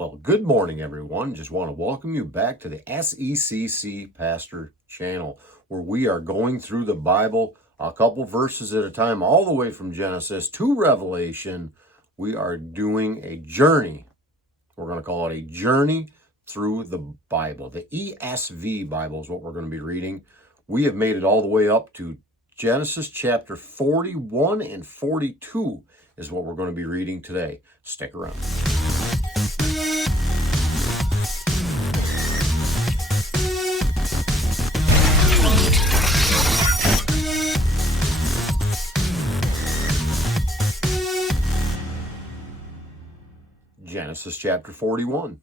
Well, good morning, everyone. Just want to welcome you back to the SECC Pastor channel, where we are going through the Bible a couple verses at a time, all the way from Genesis to Revelation. We are doing a journey. We're going to call it a journey through the Bible. The ESV Bible is what we're going to be reading. We have made it all the way up to Genesis chapter 41 and 42 is what we're going to be reading today. Stick around. Genesis chapter 41.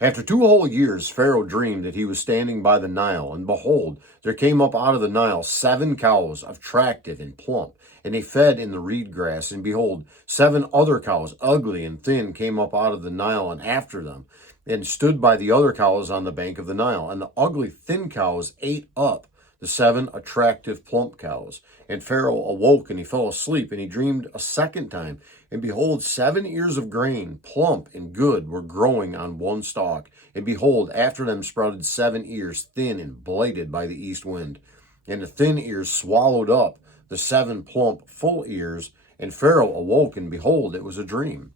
After 2 whole years, Pharaoh dreamed that he was standing by the Nile, and behold, there came up out of the Nile 7 cows, attractive and plump, and they fed in the reed grass. And behold, 7 other cows, ugly and thin, came up out of the Nile and after them, and stood by the other cows on the bank of the Nile. And the ugly, thin cows ate up the 7 attractive, plump cows. And Pharaoh awoke, and he fell asleep, and he dreamed a second time. And behold, 7 ears of grain, plump and good, were growing on one stalk. And behold, after them sprouted 7 ears, thin and blighted by the east wind. And the thin ears swallowed up the 7 plump, full ears. And Pharaoh awoke, and behold, it was a dream.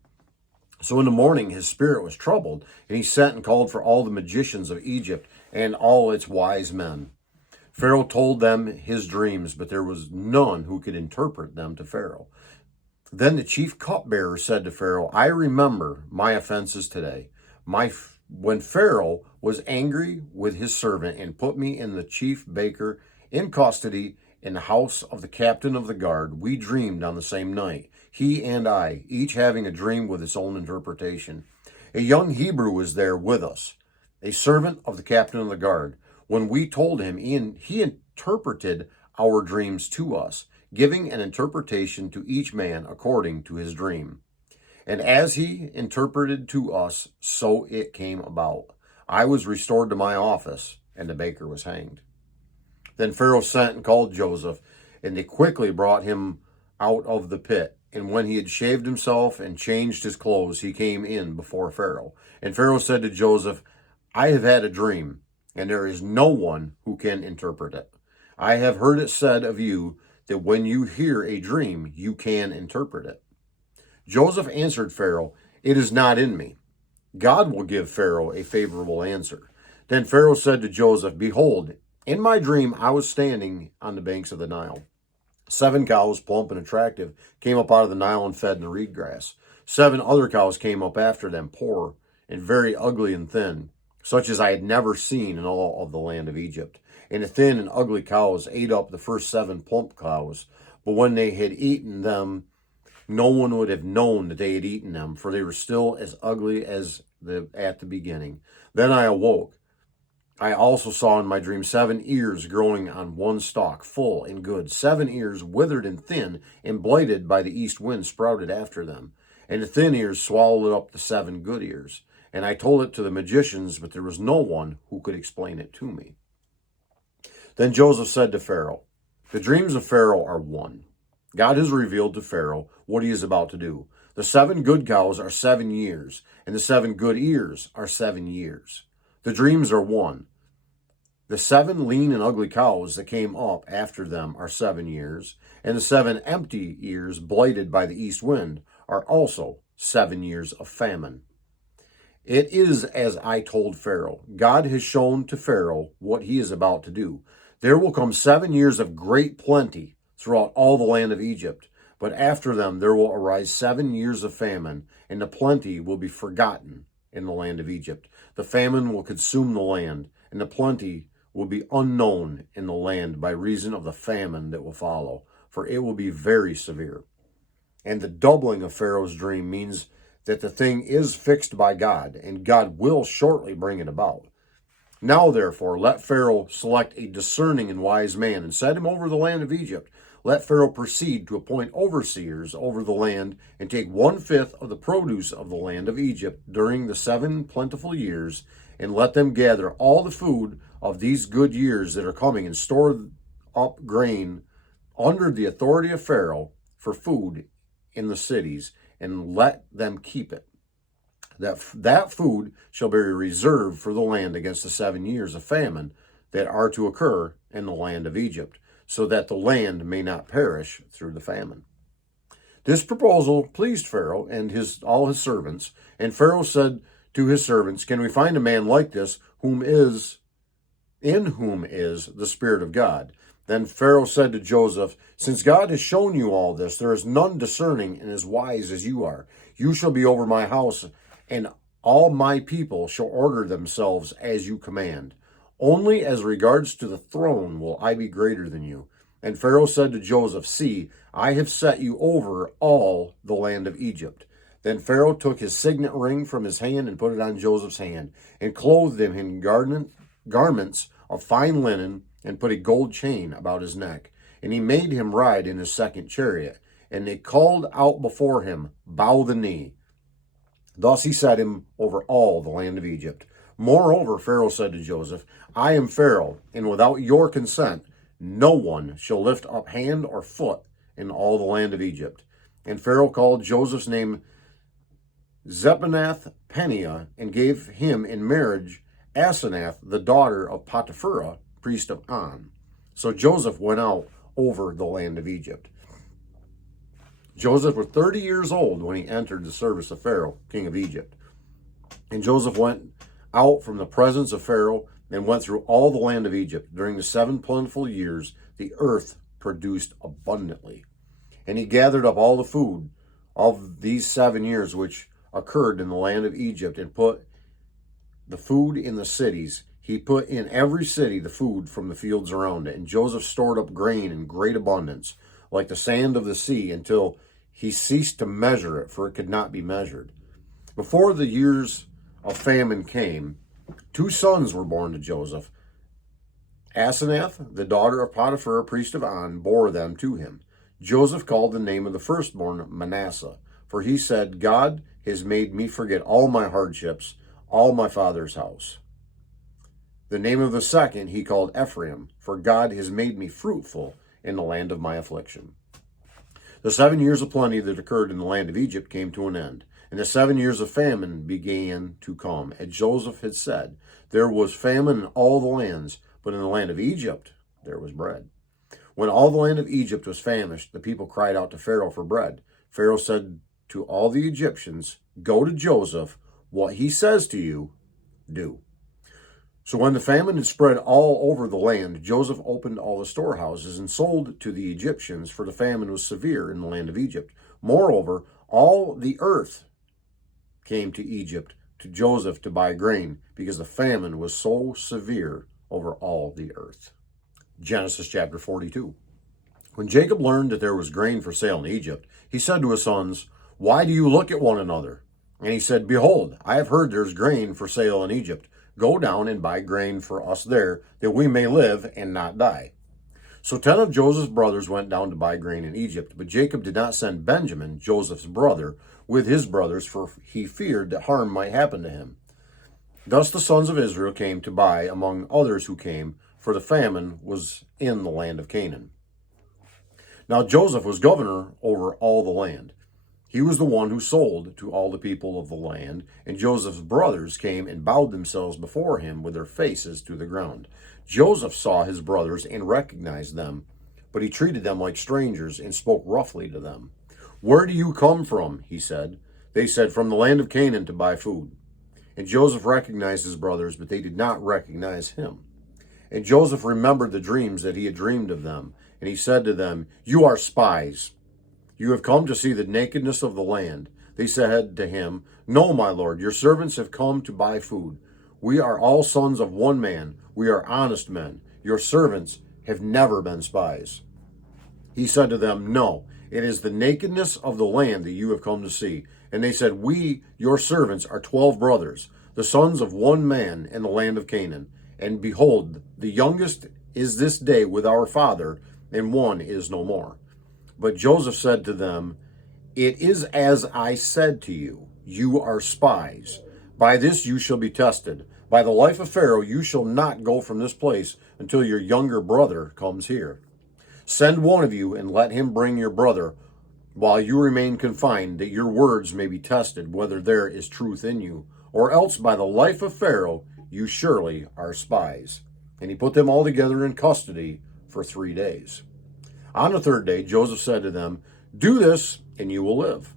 So in the morning his spirit was troubled, and he sent and called for all the magicians of Egypt and all its wise men. Pharaoh told them his dreams, but there was none who could interpret them to Pharaoh. Then the chief cupbearer said to Pharaoh, I remember my offenses today. When Pharaoh was angry with his servant and put me and the chief baker in custody in the house of the captain of the guard, we dreamed on the same night, he and I, each having a dream with its own interpretation. A young Hebrew was there with us, a servant of the captain of the guard. When we told him, he interpreted our dreams to us, giving an interpretation to each man according to his dream. And as he interpreted to us, so it came about. I was restored to my office, and the baker was hanged. Then Pharaoh sent and called Joseph, and they quickly brought him out of the pit. And when he had shaved himself and changed his clothes, he came in before Pharaoh. And Pharaoh said to Joseph, I have had a dream, and there is no one who can interpret it. I have heard it said of you that when you hear a dream, you can interpret it. Joseph answered Pharaoh, it is not in me. God will give Pharaoh a favorable answer. Then Pharaoh said to Joseph, behold, in my dream I was standing on the banks of the Nile. 7 cows, plump and attractive, came up out of the Nile and fed in the reed grass. 7 other cows came up after them, poor and very ugly and thin, such as I had never seen in all of the land of Egypt. And the thin and ugly cows ate up the first 7 plump cows. But when they had eaten them, no one would have known that they had eaten them, for they were still as ugly as at the beginning. Then I awoke. I also saw in my dream 7 ears growing on one stalk, full and good. 7 ears, withered and thin, and blighted by the east wind, sprouted after them. And the thin ears swallowed up the 7 good ears. And I told it to the magicians, but there was no one who could explain it to me. Then Joseph said to Pharaoh, the dreams of Pharaoh are one. God has revealed to Pharaoh what he is about to do. The 7 good cows are 7 years, and the 7 good ears are 7 years. The dreams are one. The 7 lean and ugly cows that came up after them are 7 years, and the 7 empty ears blighted by the east wind are also 7 years of famine. It is as I told Pharaoh. God has shown to Pharaoh what he is about to do. There will come 7 years of great plenty throughout all the land of Egypt, but after them there will arise 7 years of famine, and the plenty will be forgotten in the land of Egypt. The famine will consume the land, and the plenty will be unknown in the land by reason of the famine that will follow, for it will be very severe. And the doubling of Pharaoh's dream means that the thing is fixed by God, and God will shortly bring it about. Now, therefore, let Pharaoh select a discerning and wise man, and set him over the land of Egypt. Let Pharaoh proceed to appoint overseers over the land, and take 1/5 of the produce of the land of Egypt during the 7 plentiful years, and let them gather all the food of these good years that are coming, and store up grain under the authority of Pharaoh for food in the cities, and let them keep it. that food shall be reserved for the land against the 7 years of famine that are to occur in the land of Egypt, so that the land may not perish through the famine. This proposal pleased Pharaoh and all his servants, and Pharaoh said to his servants, "Can we find a man like this, in whom is the Spirit of God?" Then Pharaoh said to Joseph, "Since God has shown you all this, there is none discerning and as wise as you are. You shall be over my house, and all my people shall order themselves as you command. Only as regards to the throne will I be greater than you." And Pharaoh said to Joseph, "See, I have set you over all the land of Egypt." Then Pharaoh took his signet ring from his hand and put it on Joseph's hand, and clothed him in garments of fine linen, and put a gold chain about his neck. And he made him ride in his second chariot. And they called out before him, "Bow the knee." Thus he set him over all the land of Egypt. Moreover, Pharaoh said to Joseph, "I am Pharaoh, and without your consent no one shall lift up hand or foot in all the land of Egypt." And Pharaoh called Joseph's name Zephanath-Paneah, and gave him in marriage Asenath, the daughter of Potiphera, priest of On. So Joseph went out over the land of Egypt. Joseph was 30 years old when he entered the service of Pharaoh, king of Egypt. And Joseph went out from the presence of Pharaoh and went through all the land of Egypt. During the 7 plentiful years, the earth produced abundantly. And he gathered up all the food of these 7 years which occurred in the land of Egypt, and put the food in the cities. He put in every city the food from the fields around it. And Joseph stored up grain in great abundance, like the sand of the sea, until he ceased to measure it, for it could not be measured. Before the years of famine came, 2 sons were born to Joseph. Asenath, the daughter of Potiphera, priest of On, bore them to him. Joseph called the name of the firstborn Manasseh, for he said, "God has made me forget all my hardships, all my father's house." The name of the second he called Ephraim, for God has made me fruitful in the land of my affliction. The 7 years of plenty that occurred in the land of Egypt came to an end, and the 7 years of famine began to come. As Joseph had said, there was famine in all the lands, but in the land of Egypt there was bread. When all the land of Egypt was famished, the people cried out to Pharaoh for bread. Pharaoh said to all the Egyptians, "Go to Joseph, what he says to you, do." So when the famine had spread all over the land, Joseph opened all the storehouses and sold to the Egyptians, for the famine was severe in the land of Egypt. Moreover, all the earth came to Egypt to Joseph to buy grain, because the famine was so severe over all the earth. Genesis chapter 42. When Jacob learned that there was grain for sale in Egypt, he said to his sons, "Why do you look at one another?" And he said, "Behold, I have heard there's grain for sale in Egypt. Go down and buy grain for us there, that we may live and not die." So 10 of Joseph's brothers went down to buy grain in Egypt. But Jacob did not send Benjamin, Joseph's brother, with his brothers, for he feared that harm might happen to him. Thus the sons of Israel came to buy among others who came, for the famine was in the land of Canaan. Now Joseph was governor over all the land. He was the one who sold to all the people of the land, and Joseph's brothers came and bowed themselves before him with their faces to the ground. Joseph saw his brothers and recognized them, but he treated them like strangers and spoke roughly to them. "Where do you come from?" he said. They said, "From the land of Canaan to buy food." And Joseph recognized his brothers, but they did not recognize him. And Joseph remembered the dreams that he had dreamed of them, and he said to them, "You are spies. You have come to see the nakedness of the land." They said to him, "No, my lord, your servants have come to buy food. We are all sons of one man. We are honest men. Your servants have never been spies." He said to them, "No, it is the nakedness of the land that you have come to see." And they said, "We, your servants, are 12 brothers, the sons of one man in the land of Canaan. And behold, the youngest is this day with our father, and one is no more." But Joseph said to them, "It is as I said to you, you are spies. By this you shall be tested. By the life of Pharaoh, you shall not go from this place until your younger brother comes here. Send one of you and let him bring your brother while you remain confined, that your words may be tested, whether there is truth in you, or else by the life of Pharaoh you surely are spies. And he put them all together in custody for 3 days. On the third day, Joseph said to them, "Do this, and you will live.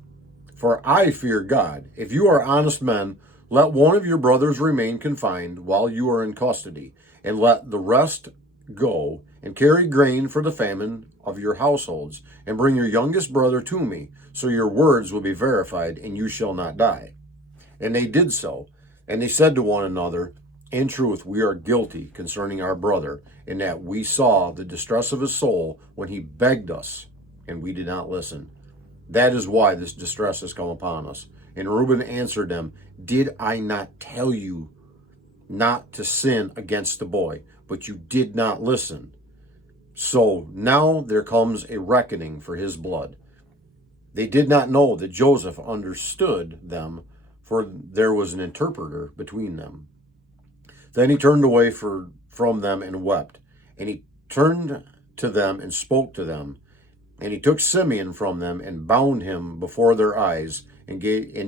For I fear God. If you are honest men, let one of your brothers remain confined while you are in custody, and let the rest go and carry grain for the famine of your households, and bring your youngest brother to me, so your words will be verified, and you shall not die." And they did so. And they said to one another, "In truth, we are guilty concerning our brother, in that we saw the distress of his soul when he begged us, and we did not listen. That is why this distress has come upon us." And Reuben answered them, "Did I not tell you not to sin against the boy? But you did not listen. So now there comes a reckoning for his blood." They did not know that Joseph understood them, for there was an interpreter between them. Then he turned away from them and wept. And he turned to them and spoke to them. And he took Simeon from them and bound him before their eyes. And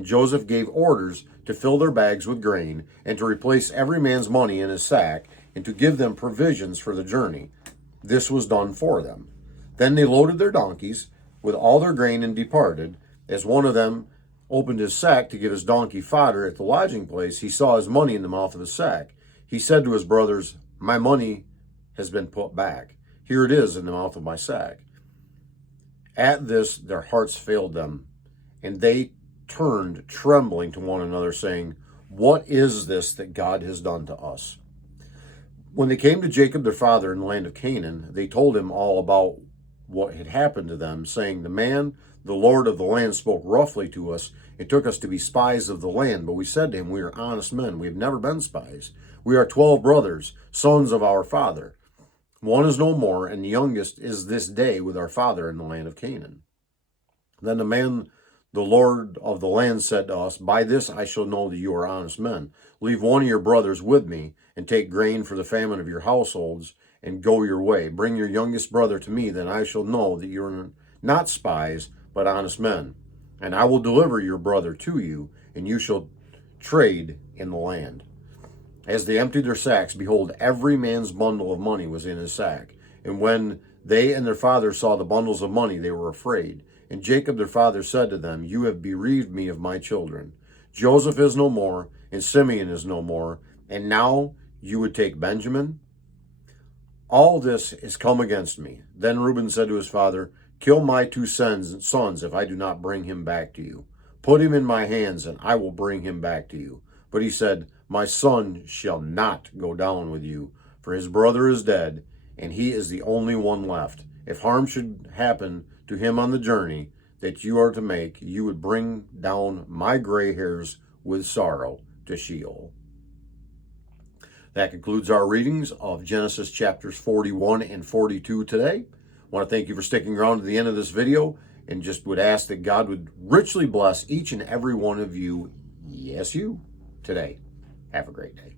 Joseph gave orders to fill their bags with grain, and to replace every man's money in his sack, and to give them provisions for the journey. This was done for them. Then they loaded their donkeys with all their grain and departed. As one of them opened his sack to give his donkey fodder at the lodging place, he saw his money in the mouth of his sack. He said to his brothers, "My money has been put back. Here it is in the mouth of my sack." At this, their hearts failed them, and they turned trembling to one another, saying, "What is this that God has done to us?" When they came to Jacob their father in the land of Canaan, they told him all about what had happened to them, saying, the Lord of the land, spoke roughly to us and took us to be spies of the land. But we said to him, "We are honest men. We have never been spies. We are 12 brothers, sons of our father. One is no more, and the youngest is this day with our father in the land of Canaan." Then the Lord of the land, said to us, "By this I shall know that you are honest men. Leave one of your brothers with me, and take grain for the famine of your households, and go your way. Bring your youngest brother to me, then I shall know that you are not spies, but honest men. And I will deliver your brother to you, and you shall trade in the land." As they emptied their sacks, behold, every man's bundle of money was in his sack. And when they and their father saw the bundles of money, they were afraid. And Jacob their father said to them, "You have bereaved me of my children. Joseph is no more, and Simeon is no more, and now you would take Benjamin? All this is come against me." Then Reuben said to his father, "Kill my 2 sons if I do not bring him back to you. Put him in my hands, and I will bring him back to you." But he said, "My son shall not go down with you, for his brother is dead, and he is the only one left. If harm should happen to him on the journey that you are to make, you would bring down my gray hairs with sorrow to Sheol." That concludes our readings of Genesis chapters 41 and 42 today. I want to thank you for sticking around to the end of this video, and just would ask that God would richly bless each and every one of you, yes, you, today. Have a great day.